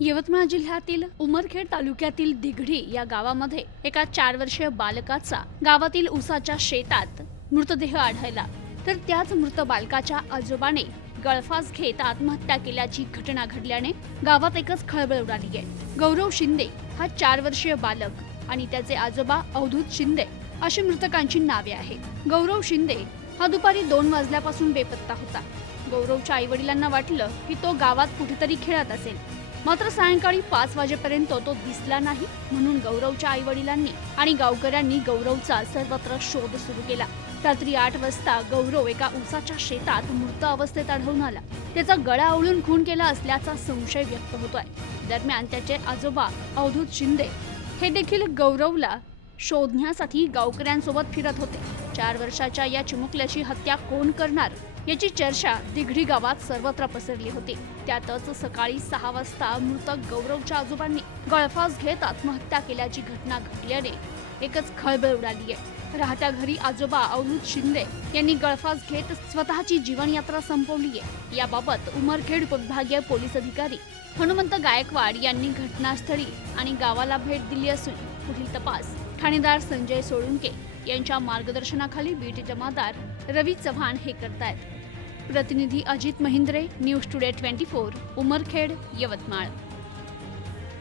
यवतमाळ जिल्ह्यातील उमरखेड तालुक्यातील दिघडी या गावामध्ये एका चार वर्षीय बालकाचा गावातील उसाच्या शेतात मृतदेह आढळला. तर त्याच मृत बालकाच्या आजोबाने गळफास घेत आत्महत्या केल्याची घटना घडल्याने गावात एकच खळबळ उडाली आहे. गौरव शिंदे हा चार वर्षीय बालक आणि त्याचे आजोबा अवधूत शिंदे अशी मृतकांची नावे आहेत. गौरव शिंदे हा दुपारी दोन वाजल्यापासून बेपत्ता होता. गौरवच्या आई वडिलांना वाटलं की तो गावात कुठेतरी खेळत असेल. मात्र सायंकाळी पाच वाजेपर्यंत तो दिसला नाही म्हणून गौरवच्या आई वडिलांनी आणि गावकऱ्यांनी गौरवचा सर्वत्र शोध सुरू केला. रात्री आठ वाजता गौरव एका उसाच्या शेतात मृत अवस्थेत आढळून आला. त्याचा गळा आवळून खून केला असल्याचा संशय व्यक्त होतोय. दरम्यान त्याचे आजोबा अवधूत शिंदे हे देखील गौरवला शोधण्यासाठी गावकऱ्यांसोबत फिरत होते. चार वर्षाच्या या चिमुकल्याची हत्या कोण करणार याची चर्चा दिघडी गावात सर्वत्र पसरली होती. त्यातच सकाळी सहा वाजता मृतक गौरवच्या आजोबांनी गळफास घेत आत्महत्या केल्याची घटना घडल्याने एकच खळबळ उडाली आहे राहत्या घरी आजोबा अवधूत शिंदे यांनी गळफास घेत स्वतःची जीवनयात्रा संपवली आहे याबाबत उमरखेड उपविभागीय पोलीस अधिकारी हनुमंत गायकवाड यांनी घटनास्थळी आणि गावाला भेट दिली असून पुढील तपास ठाणेदार संजय सोळुंके यांच्या मार्गदर्शनाखाली बीट जमादार रवी चव्हाण हे करतायत. प्रतिनिधी Ajit Mahindre News Today twenty four Umarkhed Yavatmal.